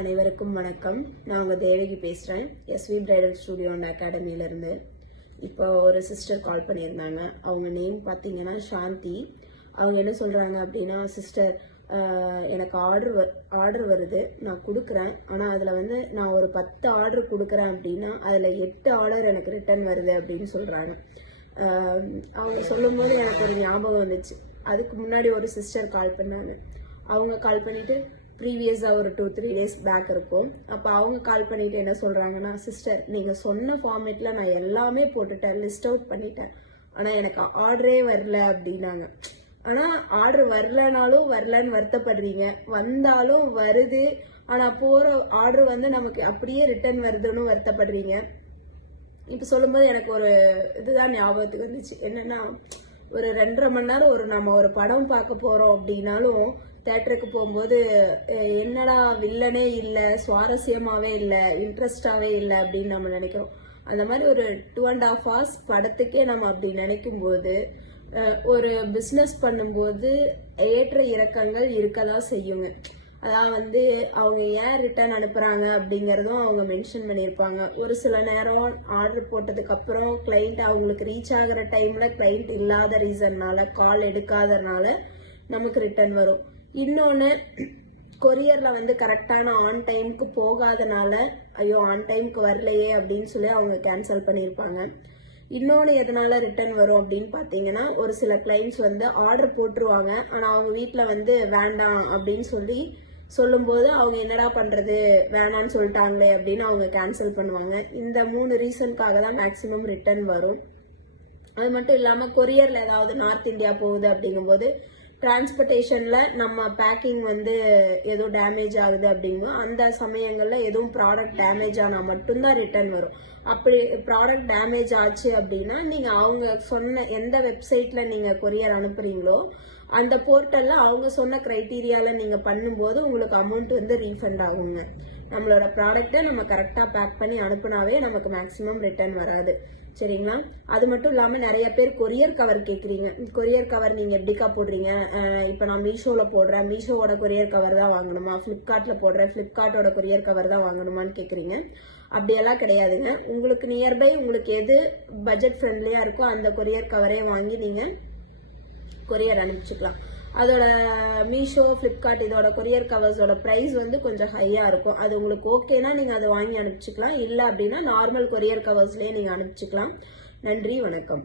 அனைவருக்கும் வணக்கம். நான் உங்கள் தேவகி பேசுகிறேன், எஸ்வி பிரைடல் ஸ்டுடியோ அண்ட் அகாடமியிலேருந்து. இப்போ ஒரு சிஸ்டர் கால் பண்ணியிருந்தாங்க. அவங்க நேம் பார்த்தீங்கன்னா சாந்தி. அவங்க என்ன சொல்கிறாங்க அப்படின்னா, சிஸ்டர் எனக்கு ஆர்டர் வருது, நான் கொடுக்குறேன். ஆனால் அதில் வந்து நான் ஒரு 10 ஆர்டர் கொடுக்குறேன் அப்படின்னா அதில் 8 ஆர்டர் எனக்கு ரிட்டர்ன் வருது அப்படின்னு சொல்கிறாங்க. அவங்க சொல்லும்போது எனக்கு ஒரு ஞாபகம் வந்துச்சு. அதுக்கு முன்னாடி ஒரு சிஸ்டர் கால் பண்ணாங்க. அவங்க கால் பண்ணிவிட்டு ப்ரீவியஸாக ஒரு 2-3 டேஸ் பேக் இருக்கும். அப்போ அவங்க கால் பண்ணிவிட்டு என்ன சொல்கிறாங்கன்னா, சிஸ்டர் நீங்கள் சொன்ன ஃபார்மேட்டில் நான் எல்லாமே போட்டுட்டேன், லிஸ்ட் அவுட் பண்ணிட்டேன், ஆனால் எனக்கு ஆர்டரே வரல அப்படின்னாங்க. ஆனால் ஆர்டர் வரலன்னு வருத்தப்படுறீங்க, வந்தாலும் வருது, ஆனால் போகிற ஆர்டர் வந்து நமக்கு அப்படியே ரிட்டர்ன் வருதுன்னு வருத்தப்படுறீங்க. இப்போ சொல்லும்போது எனக்கு ஒரு இதுதான் ஞாபகத்துக்கு வந்துச்சு. என்னென்னா, ஒரு 2.5 மணி நேரம் நம்ம ஒரு படம் பார்க்க போகிறோம் அப்படின்னாலும் தேட்டருக்கு போகும்போது என்னடா வில்லனே இல்லை, சுவாரஸ்யமாகவே இல்லை, இன்ட்ரெஸ்டாகவே இல்லை அப்படின்னு நம்ம நினைக்கிறோம். அந்த மாதிரி ஒரு 2.5 hours படத்துக்கே நம்ம அப்படி நினைக்கும்போது, ஒரு பிஸ்னஸ் பண்ணும்போது ஏற்ற இறக்கங்கள் இருக்க தான் செய்யுங்க. அதான் வந்து அவங்க ஏன் ரிட்டர்ன் அனுப்புகிறாங்க அப்படிங்கிறதும் அவங்க மென்ஷன் பண்ணியிருப்பாங்க. ஒரு சில நேரம் ஆர்டர் போட்டதுக்கப்புறம் கிளைண்ட் அவங்களுக்கு ரீச் ஆகிற டைமில் கிளைண்ட் இல்லாத ரீசன்னால, கால் எடுக்காதனால நமக்கு ரிட்டர்ன் வரும். இன்னொன்று, கொரியரில் வந்து கரெக்டான ஆன் டைமுக்கு போகாதனால, ஐயோ ஆன் டைமுக்கு வரலையே அப்படின்னு சொல்லி அவங்க கேன்சல் பண்ணியிருப்பாங்க. இன்னொன்று எதனால ரிட்டர்ன் வரும் அப்படின்னு பார்த்தீங்கன்னா, ஒரு சில கிளைண்ட்ஸ் வந்து ஆர்டர் போட்டுருவாங்க, ஆனால் அவங்க வீட்டில் வந்து வேண்டாம் அப்படின்னு சொல்லும்போது அவங்க என்னடா பண்ணுறது, வேணான்னு சொல்லிட்டாங்களே அப்படின்னு அவங்க கேன்சல் பண்ணுவாங்க. இந்த 3 ரீசனுக்காக தான் மேக்ஸிமம் ரிட்டர்ன் வரும். அது மட்டும் இல்லாமல் கொரியரில் ஏதாவது நார்த் இந்தியா போகுது அப்படிங்கும்போது டிரான்ஸ்போர்ட்டேஷனில் நம்ம பேக்கிங் வந்து ஏதோ டேமேஜ் ஆகுது அப்படிங்கும்போது அந்த சமயங்களில் எதுவும் ப்ராடக்ட் டேமேஜ் ஆனால் மட்டும்தான் ரிட்டர்ன் வரும். அப்படி ப்ராடக்ட் டேமேஜ் ஆச்சு அப்படின்னா நீங்கள் அவங்க சொன்ன எந்த வெப்சைட்டில் நீங்கள் கொரியர் அனுப்புகிறீங்களோ அந்த போர்ட்டலில் அவங்க சொன்ன க்ரைட்டீரியாவில் நீங்கள் பண்ணும்போது உங்களுக்கு அமௌண்ட் வந்து ரீஃபண்ட் ஆகுங்க. நம்மளோட ப்ராடக்டை நம்ம கரெக்டாக பேக் பண்ணி அனுப்புனாவே நமக்கு மேக்ஸிமம் ரிட்டர்ன் வராது. சரிங்களா? அது மட்டும் இல்லாமல் நிறைய பேர் கொரியர் கவர் கேட்குறீங்க. கொரியர் கவர் நீங்கள் எப்படிக்கா போடுறீங்க? இப்போ நான் மீஷோவில் போடுறேன், மீஷோவோட கொரியர் கவர் தான் வாங்கணுமா? ஃப்ளிப்கார்ட்டில் போடுறேன், ஃப்ளிப்கார்ட்டோட கொரியர் கவர் தான் வாங்கணுமான்னு கேட்குறீங்க. அப்படியெல்லாம் கிடையாதுங்க. உங்களுக்கு நியர்பை உங்களுக்கு எது பட்ஜெட் ஃப்ரெண்ட்லியாக இருக்கோ அந்த கொரியர் கவரே வாங்கி நீங்கள் கொரியர் அனுப்பிச்சிக்கலாம். அதோட மீஷோ, ஃப்ளிப்கார்ட் இதோட கொரியர் கவர்ஸோட ப்ரைஸ் வந்து கொஞ்சம் ஹையாக இருக்கும். அது உங்களுக்கு ஓகேனா நீங்கள் அதை வாங்கி அனுப்பிச்சிக்கலாம். இல்லை அப்படின்னா நார்மல் கொரியர் கவர்ஸ்லேயே நீங்கள் அனுப்பிச்சிக்கலாம். நன்றி, வணக்கம்.